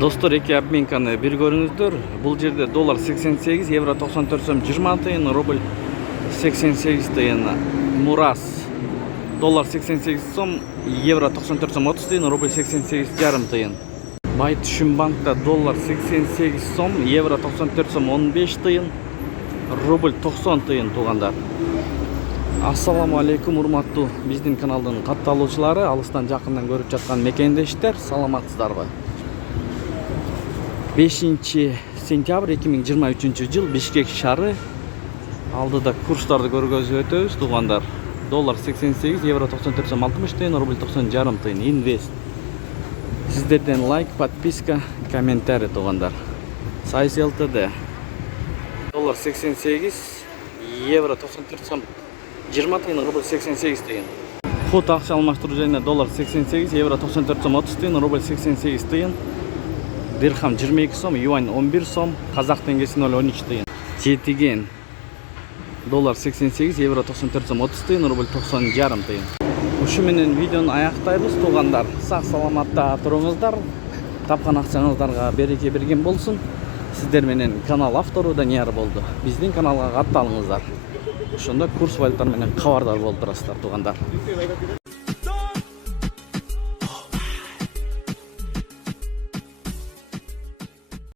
Достор, эки обменканы бир көрүңүздөр. Бул жерде доллар 88, евро 94 сом 20 тыйын, рубль 88 тыйын. Мурас доллар 88 сом, евро 94 сом 30 тыйын, рубль 88 жарым тыйын. Байтүшүн банкта доллар 88 сом, евро 94 сом 15 тыйын, рубль 90 тыйын туугандар. Ассаламу алейкум, урматтуу биздин каналдын катталуучулары, алыстан жакындан көрүп жаткан мекендештер, саламатсыздарбы? 5 сентябрь 2023 жыл Бишкек шары. Алдыда курстарды көргөзүп өтөбүз туугандар. Доллар 88, евро 94 сом 60 тыйын, рубль 90 жарым тыйын. Инвест. Сиздерден лайк, подписка, комментарий туугандар. Сайыс ЛТД. Доллар 88, евро 94 сом 20 тыйын, рубль 88 тыйын. Фут акча алмаштыруу жайына доллар 88, евро 94 сом 30 тыйын, рубль 88 тыйын. Дирхам 22 сом, юань 11 сом, казак теңгеси 0,13 тыйын. Жетиген доллар 88, евро 94 сом 30 тыйын, рубль 90 жарым тыйын. Ушу менен видеону аяктайбыз туугандар. Сак саламатта туруңуздар. Тапкан акчаңыздарга береке берген болсун. Сиздер менен канал автору Данияр болду. Биздин каналга катталыңыздар. Ошондо курс валюталар менен кабардар болуп турасыздар туугандар.